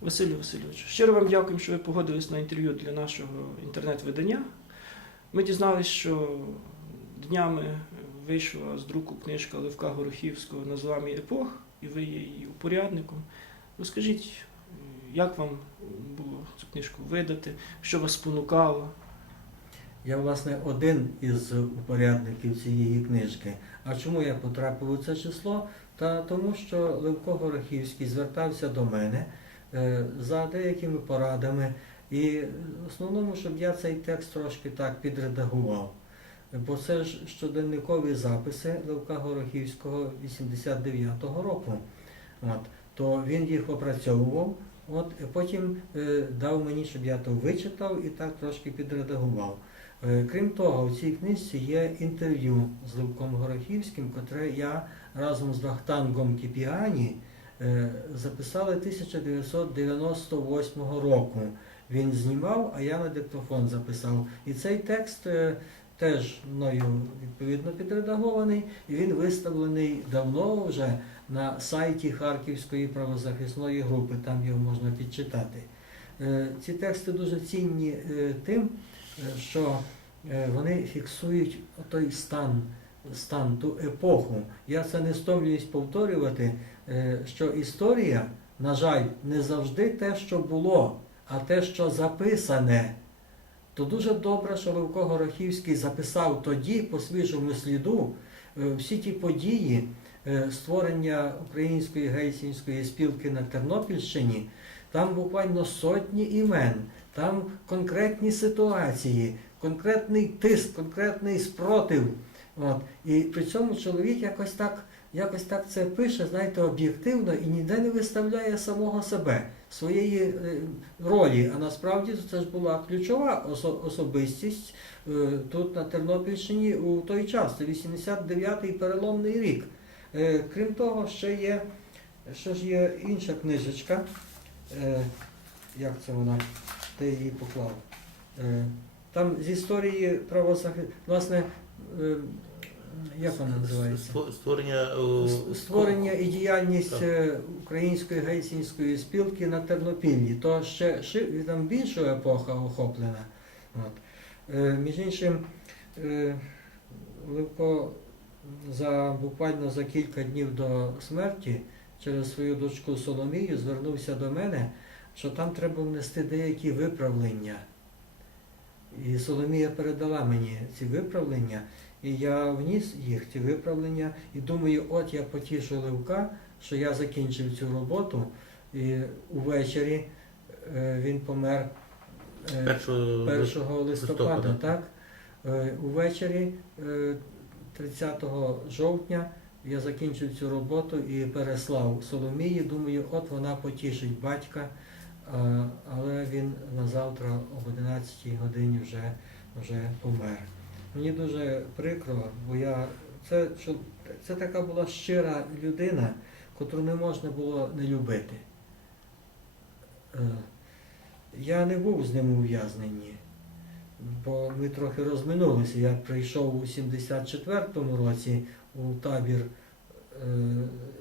Василю Васильовичу, щиро вам дякуємо, що ви погодились на інтерв'ю для нашого інтернет-видання. Ми дізналися, що днями вийшла з друку книжка Левка Горохівського на зламі епох, і ви є її упорядником. Розкажіть, як вам було цю книжку видати, що вас спонукало? Я, власне, один із упорядників цієї книжки. А чому я потрапив у це число? Та тому, що Левко Горохівський звертався до мене за деякими порадами, і в основному, щоб я цей текст трошки так підредагував. Бо це ж щоденникові записи Левка Горохівського 89-го року. От, то він їх опрацьовував, от, потім е, дав мені, щоб я то вичитав і так трошки підредагував. Е, Крім того, в цій книжці є інтерв'ю з Левком Горохівським, котре я разом з Вахтангом Кіпіані е, записали 1998 року. Він знімав, а я на диктофон записав. І цей текст е, теж мною відповідно підредагований, і він виставлений давно вже на сайті Харківської правозахисної групи, там його можна підчитати. Е, Ці тексти дуже цінні е, тим, е, що е, вони фіксують той стан, стан, ту епоху. Я це не стомлююсь повторювати, е, що історія, на жаль, не завжди те, що було, а те, що записане. То дуже добре, що Левко Горохівський записав тоді по свіжому сліду е, всі ті події е, створення Української гельсінської спілки на Тернопільщині. Там буквально сотні імен, там конкретні ситуації, конкретний тиск, конкретний спротив. От. І при цьому чоловік якось так, якось так це пише, знаєте, об'єктивно і ніде не виставляє самого себе, своєї е, ролі. А насправді це ж була ключова осо- особистість е, тут на Тернопільщині у той час. Це 89-й переломний рік. Е, Крім того, ще є, ще ж є інша книжечка. Як це вона? Ти її поклав? Там з історії правозахисту, власне, як вона називається? Створення е, Створення і діяльність Так. е, Української гельсінської спілки на Тернопіллі. То ще там більша епоха охоплена. От. Е, Між іншим, е, Левко за буквально за кілька днів до смерті через свою дочку Соломію звернувся до мене, що там треба внести деякі виправлення. І Соломія передала мені ці виправлення, і я вніс їх, ці виправлення, і думаю, от я потішу Левка, що я закінчив цю роботу, і увечері е, він помер е, 1 листопада, листопада. так? Е, Увечері е, 30 жовтня я закінчив цю роботу і переслав Соломії. Думаю, от вона потішить батька, але він на завтра об 11 годині вже, вже помер. Мені дуже прикро, бо я це, що, це така була щира людина, котру не можна було не любити. Е, Я не був з ним ув'язненні, бо ми трохи розминулися. Я прийшов у 74-му році у табір е,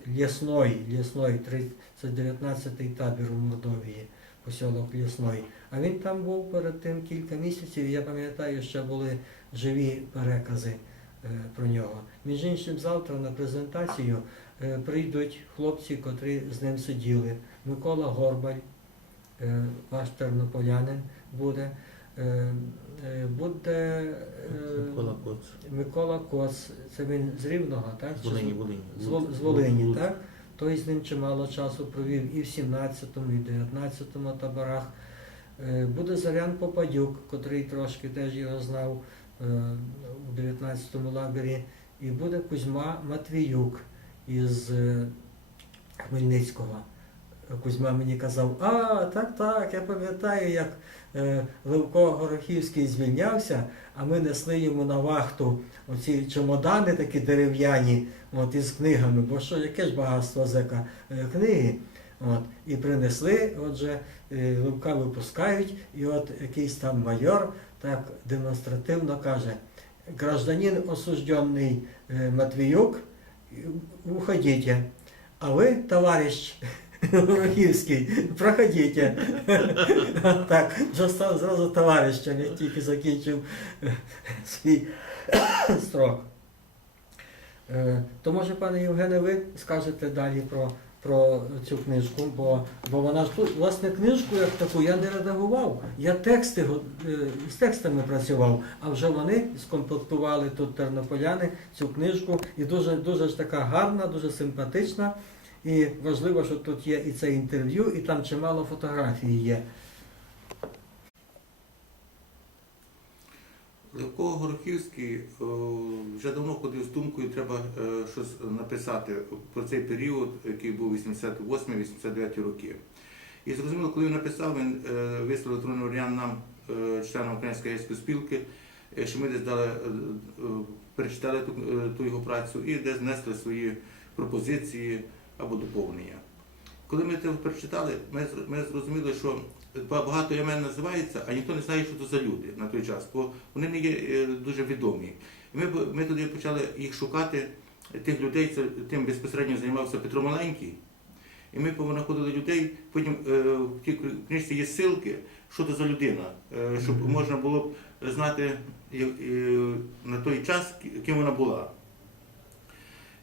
Лісной, три- це 19-й табір у Мордовії, посілок Лісной. А він там був перед тим кілька місяців, і я пам'ятаю, що були живі перекази е, про нього. Між іншим, завтра на презентацію е, прийдуть хлопці, котрі з ним сиділи. Микола Горбаль, е, ваш тернополянин буде. Буде Микола Коц. Микола Коц, це він з Рівного, так? З Волині, Волині. з, Вол- з Волині, так? Той з ним чимало часу провів і в 17-му, і в 19-му таборах. Буде Зарян Попадюк, котрий трошки теж його знав у 19-му лагері. І буде Кузьма Матвіюк із е, Хмельницького. Кузьма мені казав, а, так, так, я пам'ятаю, як е, Левко Горохівський звільнявся, а ми несли йому на вахту оці чемодани такі дерев'яні от, із книгами, бо що, яке ж багатство зека е, книги. От, і принесли, отже, е, Левка випускають, і от якийсь там майор так демонстративно каже, гражданин осужденный э, Матвіюк, уходите. А ви, товариш Горохівський, проходіть. Так, вже став зразу товаришем, я тільки закінчив е, свій строк. Е, То може, пане Євгене, ви скажете далі про, про цю книжку, бо, бо вона ж тут, власне, книжку як таку я не редагував. Я тексти е, з текстами працював, а вже вони скомплектували тут тернополяни цю книжку. І дуже, дуже ж така гарна, дуже симпатична. І важливо, що тут є і це інтерв'ю, і там чимало фотографій є. Левко Горохівський вже давно ходив з думкою, треба е, щось написати про цей період, який був 88-89 роки. І зрозуміло, коли він написав, він е, вислав електронний варіант нам, е, членам Української гейської спілки, е, що ми десь дали, е, е, перечитали ту, е, ту його працю і десь знесли свої пропозиції або доповнення. Коли ми це перечитали, ми, ми зрозуміли, що багато імен називається, а ніхто не знає, що це за люди на той час, бо вони не є е, дуже відомі. І ми, ми тоді почали їх шукати, тих людей, це, тим безпосередньо займався Петро Маленький. І ми повинаходили людей, потім е, в тій книжці є ссылки, що це за людина, е, щоб можна було б знати е, е, на той час, ким вона була.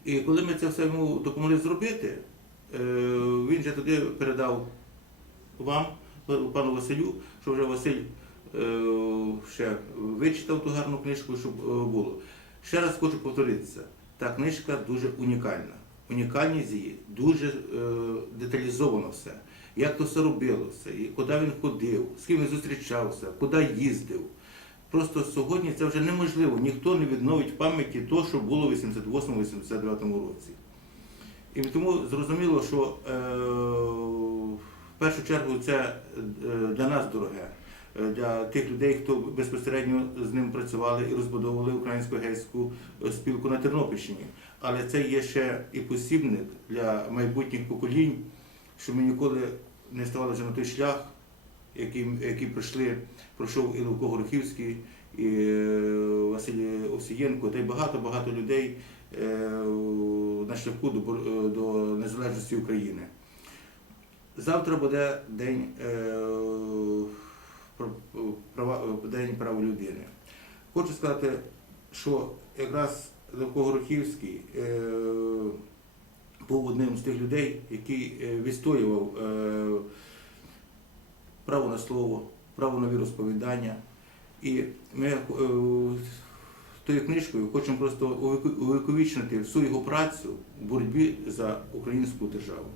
І коли ми це все йому допомогли зробити, е, він же тоді передав вам, пану Василю, що вже Василь е, ще вичитав ту гарну книжку, щоб е, було. Ще раз хочу повторитися, та книжка дуже унікальна. Унікальність її дуже е, деталізовано все. Як то все робилося, і куди він ходив, з ким він зустрічався, куди їздив. Просто сьогодні це вже неможливо. Ніхто не відновить пам'яті то, що було в 88-89 році. І тому зрозуміло, що е, в першу чергу це е, для нас дороге, е, для тих людей, хто безпосередньо з ним працювали і розбудовували українську гейську е, спілку на Тернопільщині. Але це є ще і посібник для майбутніх поколінь, що ми ніколи не ставали вже на той шлях, який, який пройшли, пройшов і Левко Горохівський, і Василь Овсієнко, та й багато-багато людей на шляху до, до незалежності України. Завтра буде день, е, день прав людини. Хочу сказати, що якраз Левко Горохівський е, був одним з тих людей, який е, відстоював право на слово, право на віросповідання. І ми тою книжкою хочемо просто увековічнити всю його працю в боротьбі за українську державу.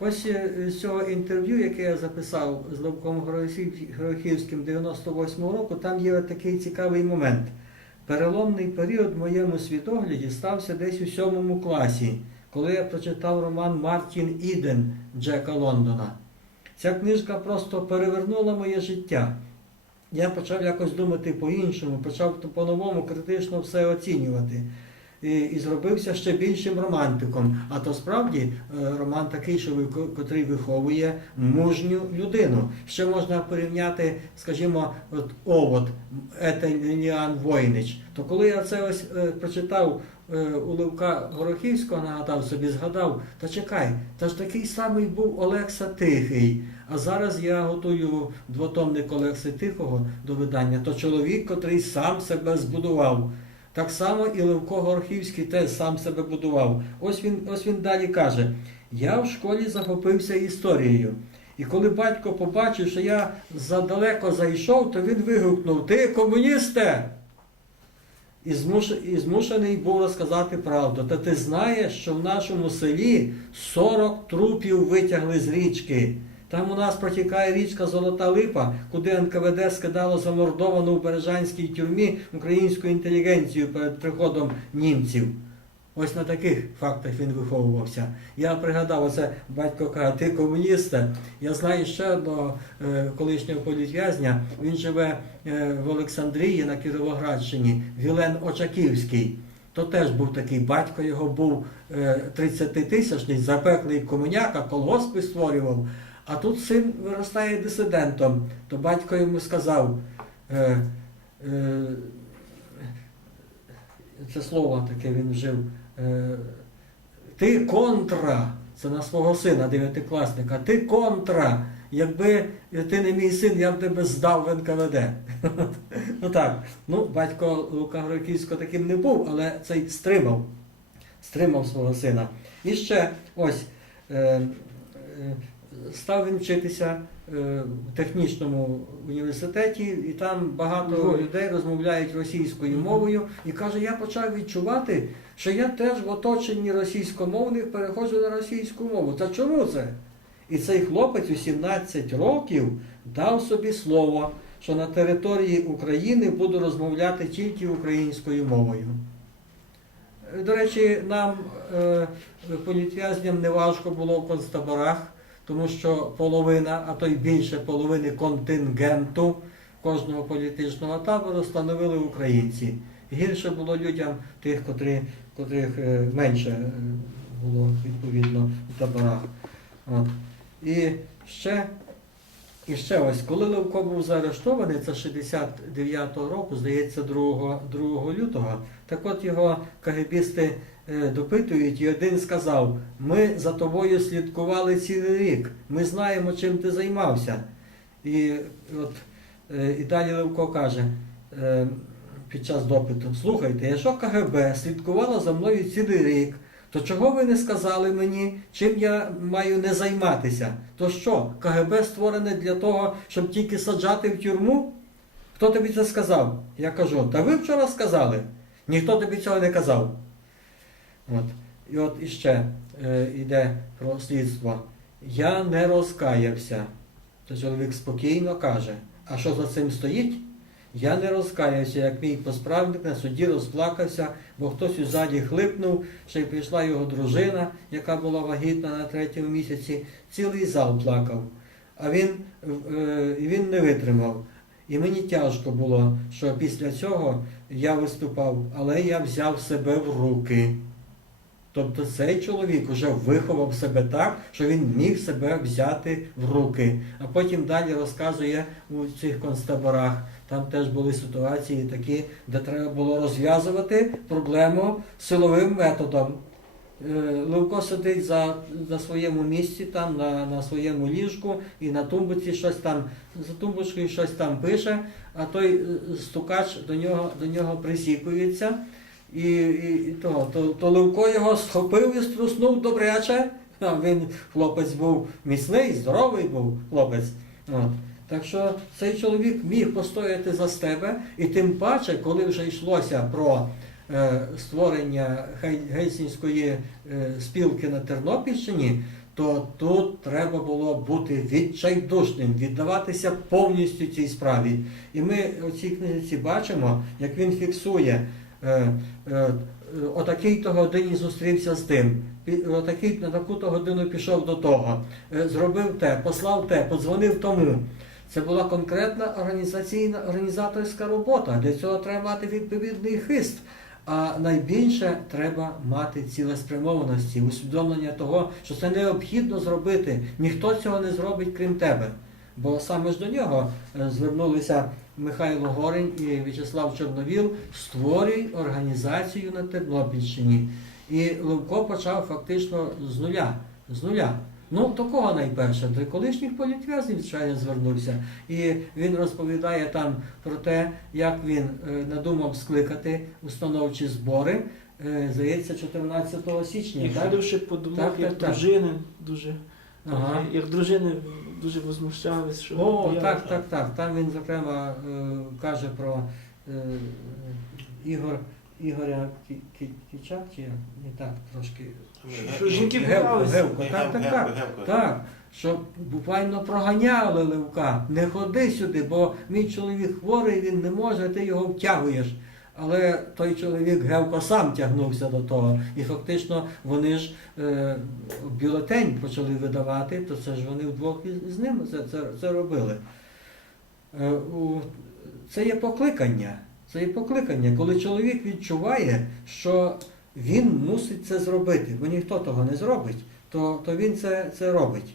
Ось е, з цього інтерв'ю, яке я записав з Левком Горохівським 98-го року, там є такий цікавий момент. Переломний період в моєму світогляді стався десь у сьомому класі, коли я прочитав роман Мартін Іден Джека Лондона. Ця книжка просто перевернула моє життя. Я почав якось думати по-іншому, почав по-новому критично все оцінювати. І, зробився ще більшим романтиком. А то справді е, роман такий, що котрий виховує мужню людину. Ще можна порівняти, скажімо, от овод Етеліан Войнич. То коли я це ось е, прочитав е, у Левка Горохівського, нагадав собі, згадав, та чекай, та ж такий самий був Олекса Тихий. А зараз я готую двотомник Олекси Тихого до видання. То чоловік, котрий сам себе збудував. Так само і Левко Горохівський теж сам себе будував. Ось він, ось він далі каже: я в школі захопився історією. І коли батько побачив, що я задалеко зайшов, то він вигукнув: Ти комуністе! І, змуш... і змушений був розказати правду. Та ти знаєш, що в нашому селі 40 трупів витягли з річки. Там у нас протікає річка Золота Липа, куди НКВД скидало замордовану в Бережанській тюрмі українську інтелігенцію перед приходом німців. Ось на таких фактах він виховувався. Я пригадав, оце батько каже, ти комуністе. Я знаю ще одного е, колишнього політв'язня. Він живе е, в Олександрії на Кіровоградщині, Вілен Очаківський. То теж був такий батько його був е, 30-тисячний, запеклий комуняка, колгоспи створював. А тут син виростає дисидентом. То батько йому сказав, е, е, це слово таке він вжив. Е, ти контра. це на свого сина, дев'ятикласника. Ти контра. Якби ти не мій син, я б тебе здав в НКВД. ну так. Ну, батько Лука Горохівського таким не був, але цей стримав. Стримав свого сина. І ще ось е, е, став він вчитися е, в технічному університеті, і там багато людей розмовляють російською мовою. І каже, я почав відчувати, що я теж в оточенні російськомовних переходжу на російську мову. Та чому це? І цей хлопець у 17 років дав собі слово, що на території України буду розмовляти тільки українською мовою. Е, До речі, нам, е, політв'язням, не важко було в концтаборах, тому що половина, а то й більше половини контингенту кожного політичного табору становили українці. Гірше було людям тих, котрі, котрих е, менше е, було відповідно в таборах. От. І ще, і ще ось, коли Левко був заарештований, це 69-го року, здається, 2, 2 лютого, так от його кагебісти допитують, і один сказав: ми за тобою слідкували цілий рік, ми знаємо, чим ти займався. І, от, е, і далі Левко каже е, під час допиту: слухайте, якщо КГБ слідкувало за мною цілий рік, то чого ви не сказали мені, чим я маю не займатися? То що, КГБ створене для того, щоб тільки саджати в тюрму? Хто тобі це сказав? Я кажу, та ви вчора сказали. Ніхто тобі цього не казав. От. І от іще е, йде про слідство. Я не розкаявся. То чоловік спокійно каже, а що за цим стоїть? Я не розкаявся, як мій посправник на суді розплакався, бо хтось узаді хлипнув, ще й прийшла його дружина, яка була вагітна на третьому місяці, цілий зал плакав. А він, е, він не витримав. І мені тяжко було, що після цього я виступав, але я взяв себе в руки. Тобто цей чоловік вже виховав себе так, що він міг себе взяти в руки. А потім далі розказує у цих концтаборах. Там теж були ситуації такі, де треба було розв'язувати проблему силовим методом. Е, Левко сидить за, за своєму місці, там, на, на своєму ліжку і на тумбуці щось там, за тумбочкою щось там пише, а той е, стукач до нього, до нього присікується. І, і, і то, то, то Левко його схопив і струснув добряче. А він хлопець був міцний, здоровий був хлопець. От. Так що цей чоловік міг постояти за себе, і тим паче, коли вже йшлося про е, створення гельсінської е, спілки на Тернопільщині, то тут треба було бути відчайдушним, віддаватися повністю цій справі. І ми у цій книзі бачимо, як він фіксує. Е, е, о такій-то годині зустрівся з тим, о такій, на таку-то годину пішов до того, е, зробив те, послав те, подзвонив тому. Це була конкретна організаційна організаторська робота. Для цього треба мати відповідний хист. А найбільше треба мати цілеспрямованості, усвідомлення того, що це необхідно зробити. Ніхто цього не зробить, крім тебе. Бо саме ж до нього звернулися Михайло Горень і В'ячеслав Чорновіл, створюй організацію на Тернопільщині. І Левко почав фактично з нуля. З нуля. Ну, до кого найперше? До колишніх політв'язнів, звичайно, звернувся. І він розповідає там про те, як він е, надумав скликати установчі збори, е, здається, 14 січня. І так? ходивши по домах, Так, як так, так. дружини дуже. Ага. Як дружини дуже возмущались, що О, боялись. так, так, так. Там він, зокрема, е, каже про е, Ігор, Ігоря Кі- Кі- Кічак, чи не так трошки. Що жінки Гевко. Гевко, так, так, так. Так, що буквально проганяли Левка, не ходи сюди, бо мій чоловік хворий, він не може, ти його втягуєш. Але той чоловік Гевко сам тягнувся до того. І фактично вони ж е, бюлетень почали видавати, то це ж вони вдвох з ним це, це, це робили. Е, у, це є покликання. Це є покликання, коли чоловік відчуває, що він мусить це зробити, бо ніхто того не зробить, то, то він це, це робить.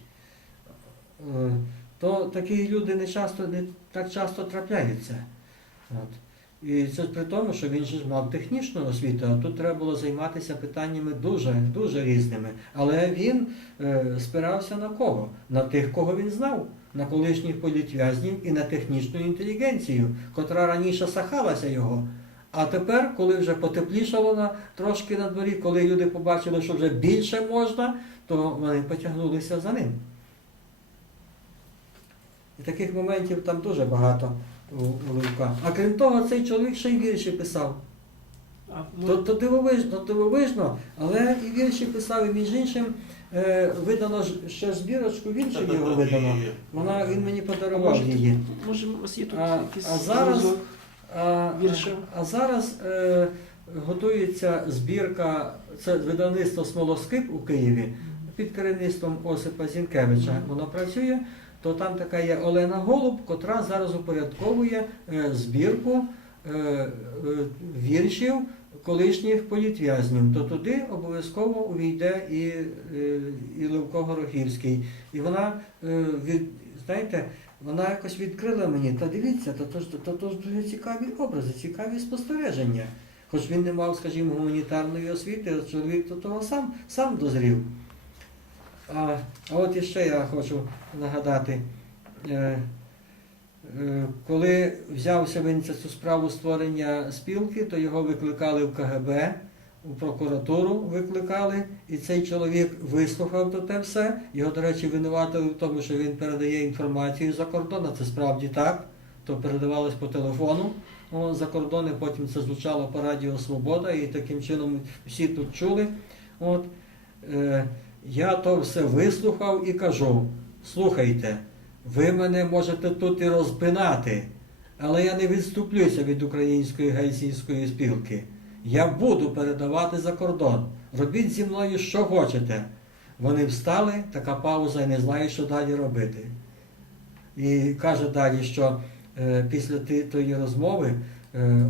Е, То такі люди не часто не так часто трапляються. От. І це при тому, що він ж мав технічну освіту, а тут треба було займатися питаннями дуже, дуже різними. Але він е, спирався на кого? На тих, кого він знав, на колишніх політв'язнів і на технічну інтелігенцію, котра раніше сахалася його. А тепер, коли вже потеплішало на, трошки на дворі, коли люди побачили, що вже більше можна, то вони потягнулися за ним. І таких моментів там дуже багато Левка. А крім того, цей чоловік ще й вірші писав. А То, то, дивовижно, то дивовижно, але і вірші писав, і між іншим е, видано ж ще збірочку віршів його видано. Вона, він мені подарував її. може, у вас є тут А- а зараз- зразок? А, а зараз е, готується збірка, це видавництво Смолоскип у Києві під керівництвом Осипа Зінкевича. Воно працює, то там така є Олена Голуб, котра зараз упорядковує е, збірку е, е, віршів колишніх політв'язнів. То туди обов'язково увійде і, і Левко Горохівський. І вона від, знаєте, вона якось відкрила мені, та дивіться, то, то, то, то дуже цікаві образи, цікаві спостереження. Хоч він не мав, скажімо, гуманітарної освіти, а чоловік до того сам, сам дозрів. А, от іще я хочу нагадати, е, е, коли взявся він цю справу створення спілки, то його викликали в КГБ, у прокуратуру викликали, і цей чоловік вислухав то те все. Його, до речі, винуватили в тому, що він передає інформацію за кордон, а це справді так, то передавалось по телефону. О, за кордони, потім це звучало по Радіо Свобода, і таким чином всі тут чули. От, е, я то все вислухав і кажу: слухайте, ви мене можете тут і розпинати, але я не відступлюся від української гельсінської спілки. Я буду передавати за кордон. Робіть зі мною, що хочете. Вони встали, така пауза і не знають, що далі робити. І каже далі, що е, після тої розмови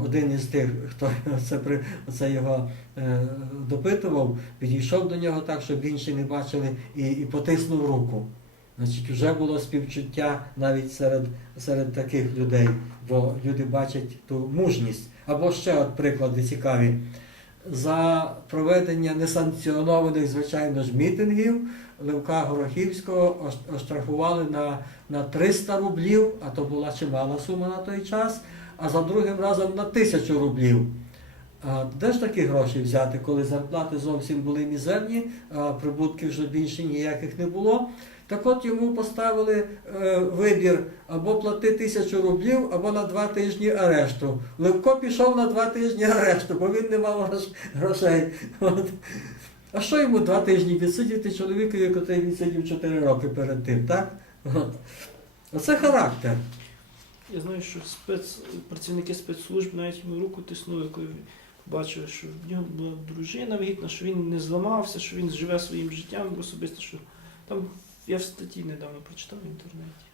один із тих, хто це, це його е, допитував, підійшов до нього так, щоб інші не бачили, і, і потиснув руку. Значить, вже було співчуття навіть серед, серед таких людей, бо люди бачать ту мужність. Або ще от приклади цікаві. За проведення несанкціонованих, звичайно ж, мітингів Левка Горохівського ош- оштрафували на, на 300 рублів, а то була чимала сума на той час, а за другим разом на 1000 рублів. Де ж такі гроші взяти, коли зарплати зовсім були мізерні, прибутків вже більше ніяких не було? Так от йому поставили е, вибір або плати тисячу рублів, або на два тижні арешту. Левко пішов на два тижні арешту, бо він не мав грошей. От. А що йому два тижні відсидіти чоловікові, який відсидів 4 роки перед тим, так? От. Оце характер. Я знаю, що спец... працівники спецслужб навіть йому руку тиснули, коли бачили, що в нього була дружина вагітна, що він не зламався, що він живе своїм життям особисто, що там я в статті недавно прочитав в інтернеті.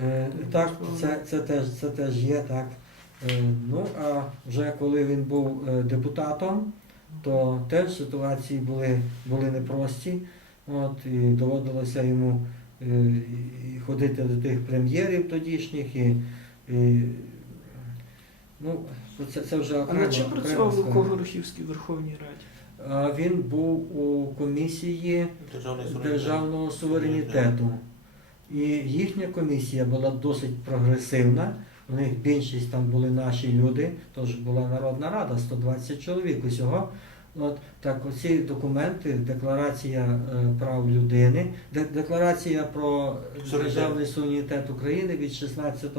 Е, так, це, це, теж, це теж є так. Е, ну, а вже коли він був е, депутатом, то теж ситуації були, були непрості. От, і доводилося йому і ходити до тих прем'єрів тодішніх. І, і, ну, це, це вже А окремо. над чим працював. Луко Горохівський в Верховній Раді? А Він був у комісії суверенітет. державного суверенітету. І їхня комісія була досить прогресивна. У них більшість там були наші люди, тож була Народна Рада, 120 чоловік усього. От так, оці документи, декларація е, прав людини, де- декларація про державний суверенітет України від 16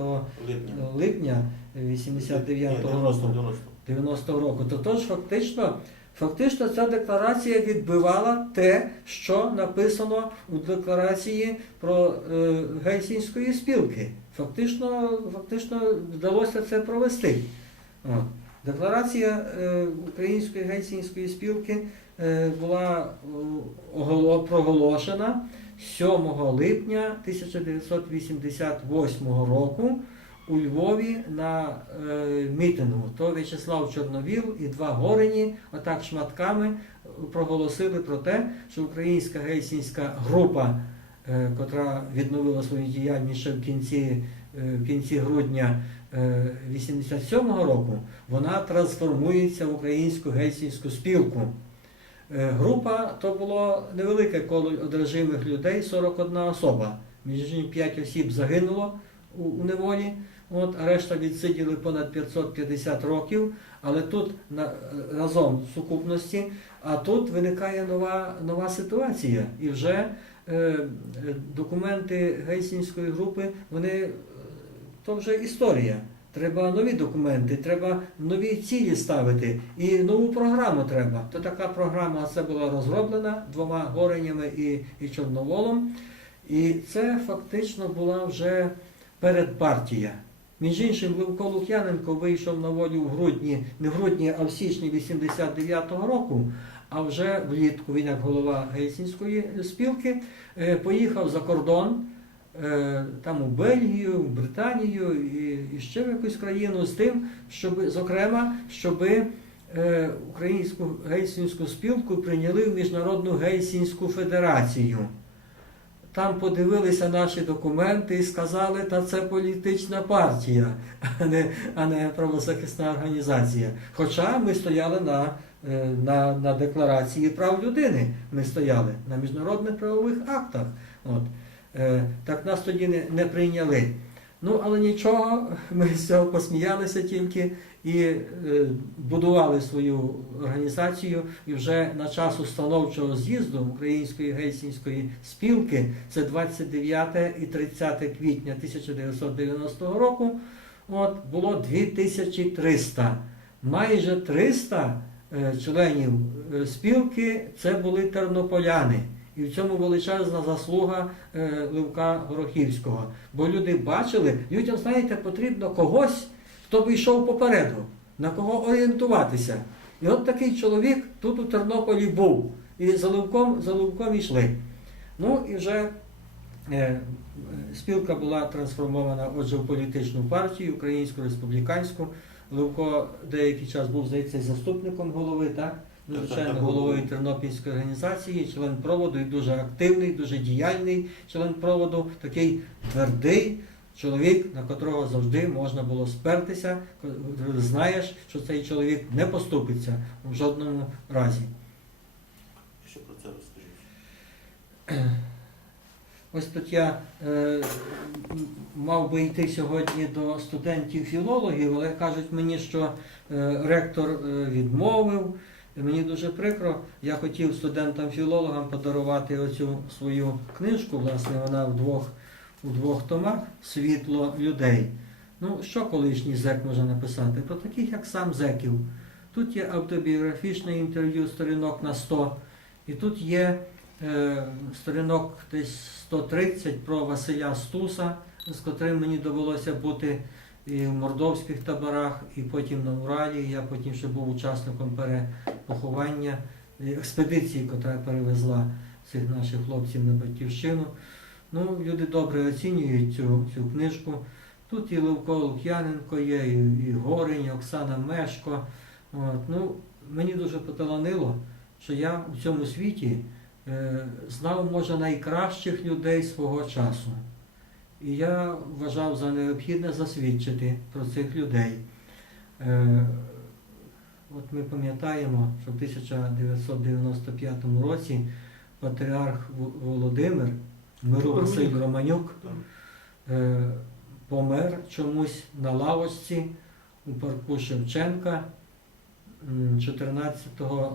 Липня. липня 89 Ні, року. 90, 90. 90 року. То тож фактично, фактично ця декларація відбивала те, що написано у декларації про е, гельсінської спілки. Фактично, фактично вдалося це провести. О. Декларація е, Української гельсінської спілки е, була е, проголошена 7 липня 1988 року у Львові на мітингу. То В'ячеслав Чорновіл і два горені отак шматками проголосили про те, що українська гельсінська група, котра відновила свою діяльність ще в кінці, в кінці грудня 87-го року вона трансформується в українську гельсінську спілку. Е, Група то було невелике коло одержимих людей, 41 особа. Між іншим 5 осіб загинуло у, у неволі, от, а решта відсиділи понад 550 років. Але тут на, разом в сукупності, а тут виникає нова, нова ситуація. І вже е, е, документи Гельсінської групи, вони е, то вже історія. Треба нові документи, треба нові цілі ставити і нову програму треба. То така програма це була розроблена двома горенями і, і Чорноволом. І це фактично була вже передпартія. Між іншим, Левко Лук'яненко вийшов на волю в грудні, не в грудні, а в січні 89-го року. А вже влітку він, як голова Гельсінської спілки, е, поїхав за кордон, там у Бельгію, в Британію і, і ще в якусь країну з тим, щоб, зокрема, щоб е, Українську гельсінську спілку прийняли в Міжнародну Гельсінську федерацію. Там подивилися наші документи і сказали, та це політична партія, а не, а не правозахисна організація. Хоча ми стояли на, е, на, на декларації прав людини, ми стояли на міжнародних правових актах. От. Е, Так нас тоді не, не прийняли. Ну, але нічого, ми з цього посміялися тільки і е, будували свою організацію. І вже на час установчого з'їзду Української гельсінської спілки, це 29 і 30 квітня 1990 року, от, було 2300. Майже 300 е, членів е, спілки це були тернополяни. І в цьому величезна заслуга е, Левка Горохівського. Бо люди бачили, людям, знаєте, потрібно когось, хто б йшов попереду, на кого орієнтуватися. І от такий чоловік тут у Тернополі був. І за Левком, за Левком йшли. Ну і вже е, спілка була трансформована отже в політичну партію, українську республіканську. Левко деякий час був, здається, заступником голови, так? Ну, звичайно, головою. Тернопільської організації, член проводу і дуже активний, дуже діяльний член проводу, такий твердий чоловік, на котрого завжди можна було спертися. Знаєш, що цей чоловік не поступиться в жодному разі. Що про це розкажіть? Ось тут я е, мав би йти сьогодні до студентів-філологів, але кажуть мені, що е, ректор е, відмовив. Мені дуже прикро. Я хотів студентам-філологам подарувати оцю свою книжку, власне, вона в двох, у двох томах Світло людей. Ну, що колишній зек може написати? Про таких, як сам зеків. Тут є автобіографічне інтерв'ю сторінок на 100, і тут є е, сторінок десь 130 про Василя Стуса, з котрим мені довелося бути і в мордовських таборах, і потім на Уралі. Я потім ще був учасником перепоховання е, експедиції, яка перевезла цих наших хлопців на батьківщину. Ну, люди добре оцінюють цю, цю книжку. Тут і Левко Лук'яненко є, і, і Горень, і Оксана Мешко. От, ну, мені дуже поталанило, що я у цьому світі е, знав, може, найкращих людей свого часу. І я вважав за необхідне засвідчити про цих людей. Е, от ми пам'ятаємо, що в 1995 році патріарх Володимир Миру Василь Романюк. Е, помер чомусь на лавочці у парку Шевченка 14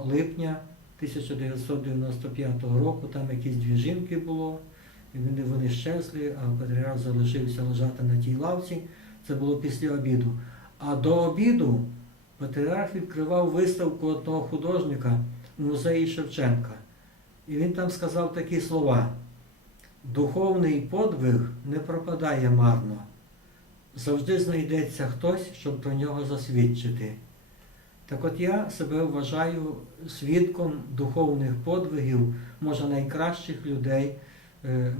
липня 1995 року. Там якісь дві жінки було, і вони, щезли, а патріарх залишився лежати на тій лавці. Це було після обіду. А до обіду патріарх відкривав виставку одного художника в музеї Шевченка. І він там сказав такі слова. Духовний подвиг не пропадає марно. Завжди знайдеться хтось, щоб про нього засвідчити. Так от я себе вважаю свідком духовних подвигів, може найкращих людей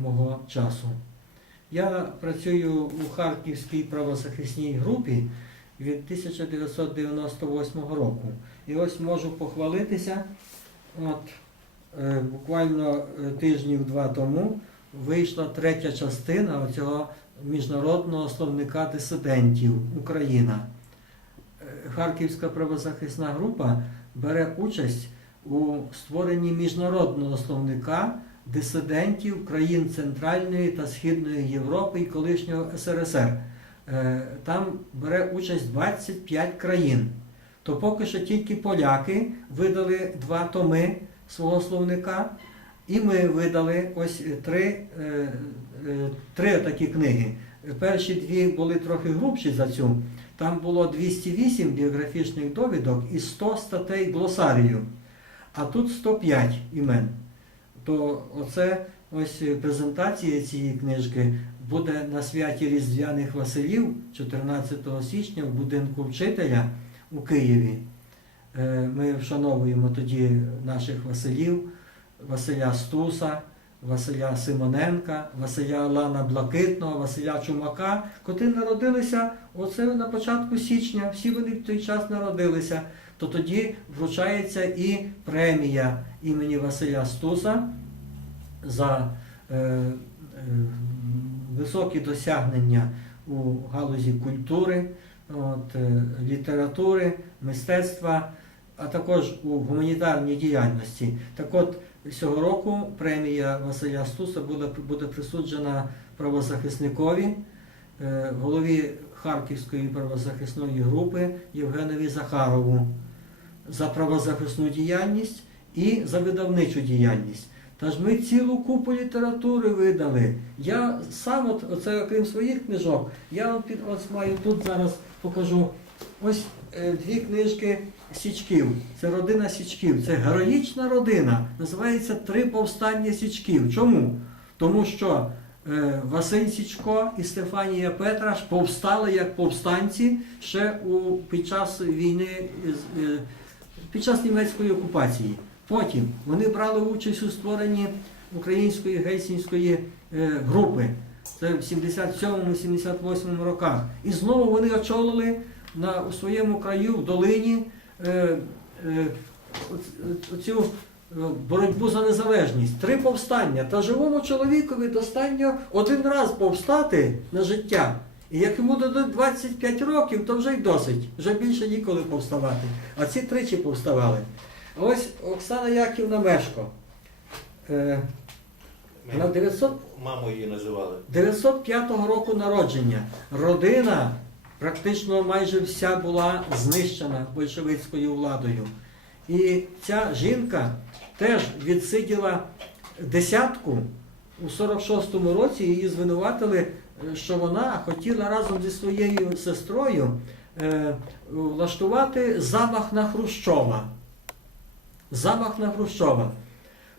мого часу. Я працюю у Харківській правозахисній групі від 1998 року. І ось можу похвалитися. От, е, буквально е, тижнів два тому вийшла третя частина цього міжнародного словника дисидентів Україна. Е, Харківська правозахисна група бере участь у створенні міжнародного словника дисидентів країн Центральної та Східної Європи і колишнього СРСР. Е, Там бере участь 25 країн. То поки що тільки поляки видали два томи свого словника, і ми видали ось три, е, е, три такі книги. Перші дві були трохи грубші за цю. Там було 208 біографічних довідок і 100 статей глосарію, а тут 105 імен. То оце ось презентація цієї книжки буде на святі Різдвяних Василів 14 січня в будинку вчителя у Києві. Е, Ми вшановуємо тоді наших Василів, Василя Стуса, Василя Симоненка, Василя Лана Блакитного, Василя Чумака, котрі народилися оце на початку січня, всі вони в той час народилися. То тоді вручається і премія імені Василя Стуса за е, е, високі досягнення у галузі культури, от, е, літератури, мистецтва, а також у гуманітарній діяльності. Так от цього року премія Василя Стуса буде, буде присуджена правозахисникові, голові Харківської правозахисної групи Євгенові Захарову за правозахисну діяльність і за видавничу діяльність. Та ж ми цілу купу літератури видали. Я сам, от, оце окрім своїх книжок, я от, ось маю тут зараз покажу ось е, дві книжки Січків. Це родина Січків. Це героїчна родина. Називається Три повстання Січків. Чому? Тому що е, Василь Січко і Стефанія Петра повстали як повстанці ще у, під час війни, е, під час німецької окупації. Потім вони брали участь у створенні української гельсінської е, групи. Це в 77-78 роках. І знову вони очолили на, у своєму краю, в долині, е, е, оц- оцю е, боротьбу за незалежність. Три повстання. Та живому чоловікові достатньо один раз повстати на життя. І як йому дадуть 25 років, то вже й досить. Вже більше ніколи повставати. А ці тричі повставали. Ось Оксана Яківна Мешко. Е, на 900 Маму її називали. 905 року народження. Родина практично майже вся була знищена большевицькою владою. І ця жінка теж відсиділа десятку у 46-му році. Її звинуватили, що вона хотіла разом зі своєю сестрою е, влаштувати замах на Хрущова. Замах на Хрущова.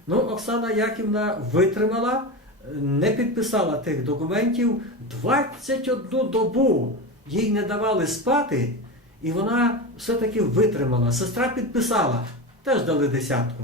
Ну, Оксана Яківна витримала, не підписала тих документів 21 добу. Їй не давали спати, і вона все-таки витримала. Сестра підписала, теж дали десятку.